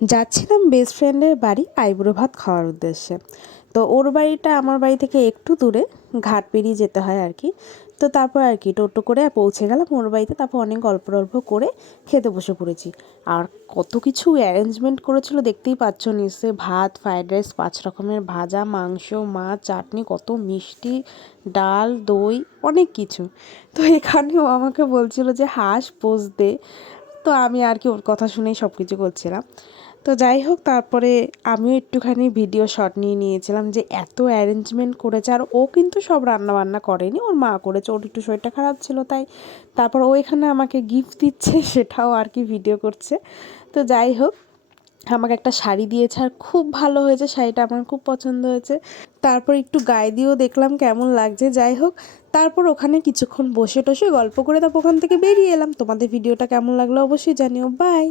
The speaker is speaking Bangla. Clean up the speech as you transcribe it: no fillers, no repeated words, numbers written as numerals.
যাচ্ছিলাম বেস্ট ফ্রেন্ডের বাড়ি আইবুড়ো ভাত খাওয়ার উদ্দেশ্যে। তো ওর বাড়িটা আমার বাড়ি থেকে একটু দূরে, ঘাট পেরিয়ে যেতে হয় আর কি। তো তারপর আর কি টোটো করে পৌঁছে গেলাম ওর বাড়িতে। তারপর অনেক গল্প টল্প করে খেতে বসে পড়েছি। আর কত কিছু অ্যারেঞ্জমেন্ট করেছিল দেখতেই পাচ্ছ নিশ্চয়ই। ভাত, ফ্রায়েড রাইস, 5 রকমের ভাজা, মাংস, মাছ, চাটনি, কত মিষ্টি, ডাল, দই, অনেক কিছু। তো এখানেও আমাকে বলছিল যে হাঁস পোচ দে। তো আমি আর কি ওর কথা শুনেই সব কিছু করছিলাম। তো যাই হোক, তারপরে আমিও একটুখানি ভিডিও শট নিয়ে নিয়েছিলাম যে এত অ্যারেঞ্জমেন্ট করেছে। আর ও কিন্তু সব রান্না বান্না করেনি, ওর মা করেছে, ওর একটু শরীরটা খারাপ ছিল তাই। তারপর ও এখানে আমাকে গিফট দিচ্ছে, সেটাও আর কি ভিডিও করছে। তো যাই হোক, আমাকে একটা শাড়ি দিয়েছে আর খুব ভালো হয়েছে শাড়িটা, আমার খুব পছন্দ হয়েছে। তারপর একটু গায়ে দিয়েও দেখলাম কেমন লাগছে। যাই হোক, তারপর ওখানে কিছুক্ষণ বসে টসে গল্প করে তারপর ওখান থেকে বেরিয়ে এলাম। তোমাদের ভিডিওটা কেমন লাগলো অবশ্যই জানিও। বাই।